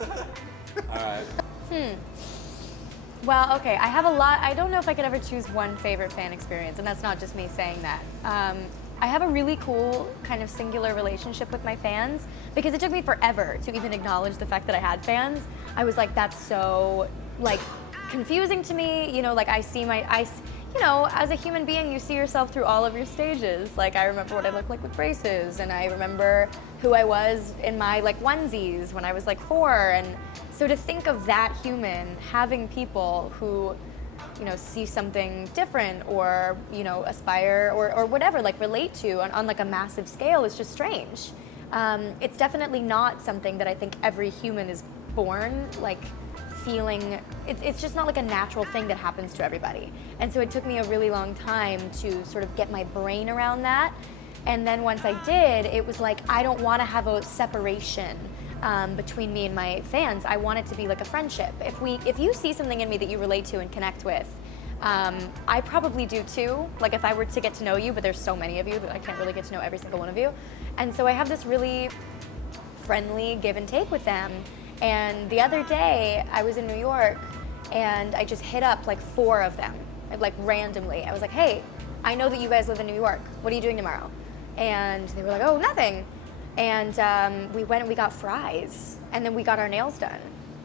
All right. Well, okay, I have a lot. I don't know if I could ever choose one favorite fan experience, and that's not just me saying that. I have a really cool kind of singular relationship with my fans because it took me forever to even acknowledge the fact that I had fans. I was like, that's so like confusing to me. You know, like you know, as a human being, you see yourself through all of your stages. Like I remember what I looked like with braces, and I remember who I was in my like onesies when I was like 4, and so to think of that human having people who, you know, see something different or, you know, aspire or whatever, like relate to on like a massive scale is just strange. It's definitely not something that I think every human is born like feeling. It's just not like a natural thing that happens to everybody. And so it took me a really long time to sort of get my brain around that. And then once I did, it was like, I don't want to have a separation between me and my fans. I want it to be like a friendship. If you see something in me that you relate to and connect with, I probably do too. Like if I were to get to know you, but there's so many of you that I can't really get to know every single one of you. And so I have this really friendly give and take with them. And the other day I was in New York and I just hit up like 4 of them, like randomly. I was like, hey, I know that you guys live in New York. What are you doing tomorrow? And they were like, oh, nothing. And we went and we got fries, and then we got our nails done.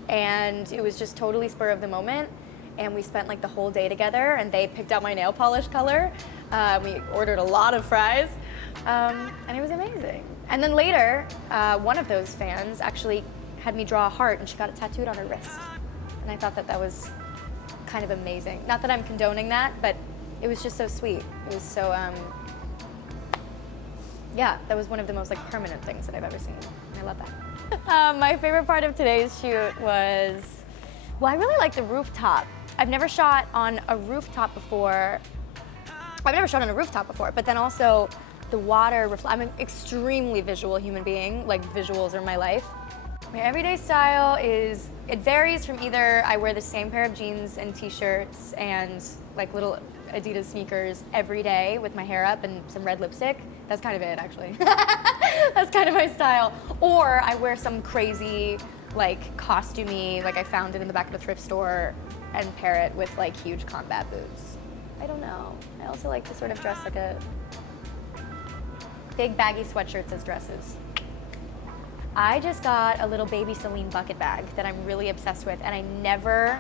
And it was just totally spur of the moment. And we spent like the whole day together, and they picked out my nail polish color. We ordered a lot of fries, and it was amazing. And then later, one of those fans actually had me draw a heart, and she got it tattooed on her wrist. And I thought that that was kind of amazing. Not that I'm condoning that, but it was just so sweet. It was so, yeah, that was one of the most like permanent things that I've ever seen. I love that. My favorite part of today's shoot was, well, I really like the rooftop. I've never shot on a rooftop before. But then also the water, I'm an extremely visual human being. Like visuals are my life. My everyday style it varies from either I wear the same pair of jeans and t-shirts and like little Adidas sneakers every day with my hair up and some red lipstick. That's kind of it, actually. That's kind of my style. Or I wear some crazy, like, costumey, like I found it in the back of a thrift store, and pair it with, like, huge combat boots. I don't know. I also like to sort of dress like a big baggy sweatshirts as dresses. I just got a little baby Celine bucket bag that I'm really obsessed with, and I never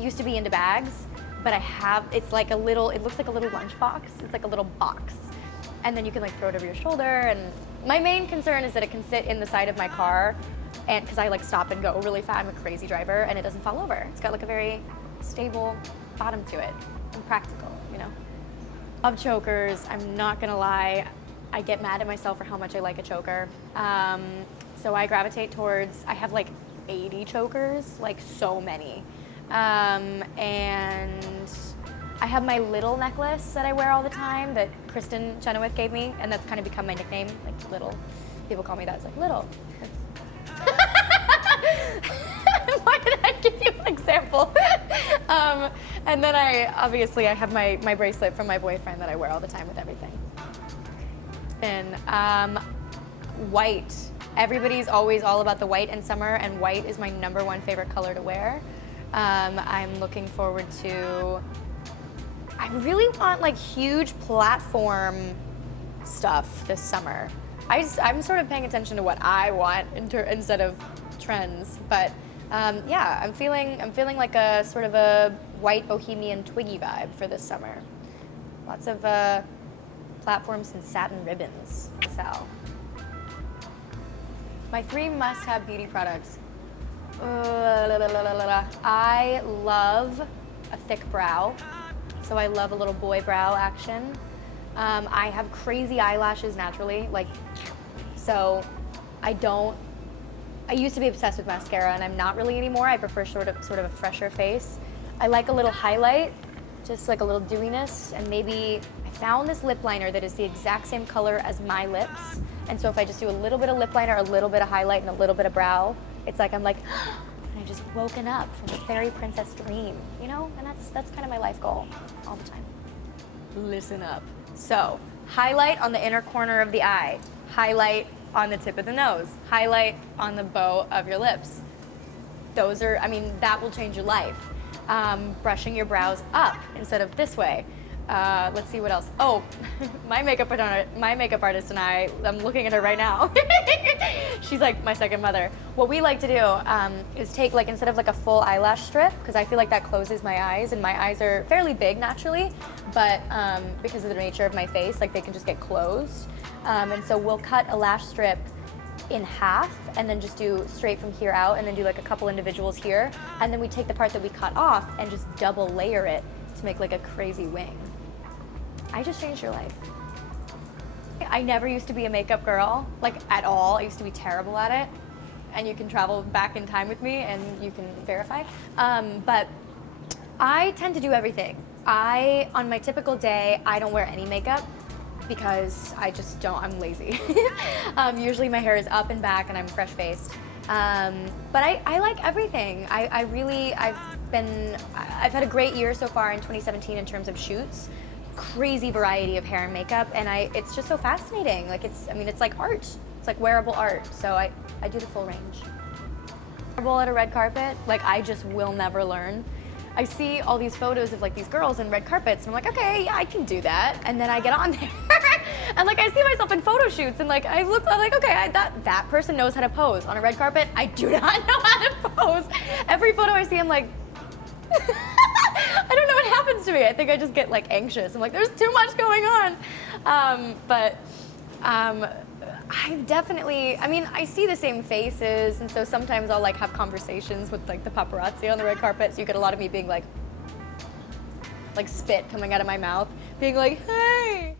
used to be into bags, but it looks like a little lunchbox. It's like a little box. And then you can like throw it over your shoulder. And my main concern is that it can sit in the side of my car, and because I like stop and go really fast, I'm a crazy driver, and it doesn't fall over. It's got like a very stable bottom to it and practical, you know. Love chokers, I'm not gonna lie. I get mad at myself for how much I like a choker. So I gravitate towards, I have like 80 chokers, like so many. And I have my little necklace that I wear all the time that Kristen Chenoweth gave me, and that's kind of become my nickname, like little. People call me that, it's like little. Why did I give you an example? And then I have my bracelet from my boyfriend that I wear all the time with everything. And white. Everybody's always all about the white in summer, and white is my #1 favorite color to wear. I'm looking forward to, I really want like huge platform stuff this summer. I'm sort of paying attention to what I want instead of trends, but yeah, I'm feeling like a sort of a white bohemian twiggy vibe for this summer. Lots of platforms and satin ribbons to sell. My 3 must-have beauty products. I love a thick brow, so I love a little boy brow action. I have crazy eyelashes naturally, like, so I used to be obsessed with mascara, and I'm not really anymore. I prefer sort of a fresher face. I like a little highlight, just like a little dewiness, and maybe I found this lip liner that is the exact same color as my lips. And so if I just do a little bit of lip liner, a little bit of highlight, and a little bit of brow, it's like I'm like, I just woken up from a fairy princess dream, you know? And that's kind of my life goal all the time. Listen up. So, highlight on the inner corner of the eye, highlight on the tip of the nose, highlight on the bow of your lips. those are, I mean, that will change your life. Brushing your brows up instead of this way. Let's see what else. Oh, my makeup artist and I'm looking at her right now. She's like my second mother. What we like to do is take, like, instead of like a full eyelash strip, because I feel like that closes my eyes, and my eyes are fairly big naturally, but because of the nature of my face, like, they can just get closed. And so we'll cut a lash strip in half and then just do straight from here out, and then do like a couple individuals here, and then we take the part that we cut off and just double layer it to make like a crazy wing. I just changed your life. I never used to be a makeup girl, like, at all. I used to be terrible at it, and you can travel back in time with me and you can verify. But I tend to do everything. On my typical day, I don't wear any makeup because I just don't, I'm lazy. Usually my hair is up and back and I'm fresh-faced. But I like everything. I've had a great year so far in 2017 in terms of shoots. Crazy variety of hair and makeup, and it's just so fascinating. Like, it's like art. It's like wearable art. So I do the full range. At a red carpet, like, I just will never learn. I see all these photos of like these girls in red carpets, and I'm like, okay, yeah, I can do that. And then I get on there, and like, I see myself in photo shoots, and like, I'm like, okay, that person knows how to pose on a red carpet. I do not know how to pose. Every photo I see, I'm like, I don't know what happens to me. I think I just get like anxious. I'm like, there's too much going on. I've definitely, I see the same faces, and so sometimes I'll like have conversations with like the paparazzi on the red carpet, so you get a lot of me being like spit coming out of my mouth, being like, hey.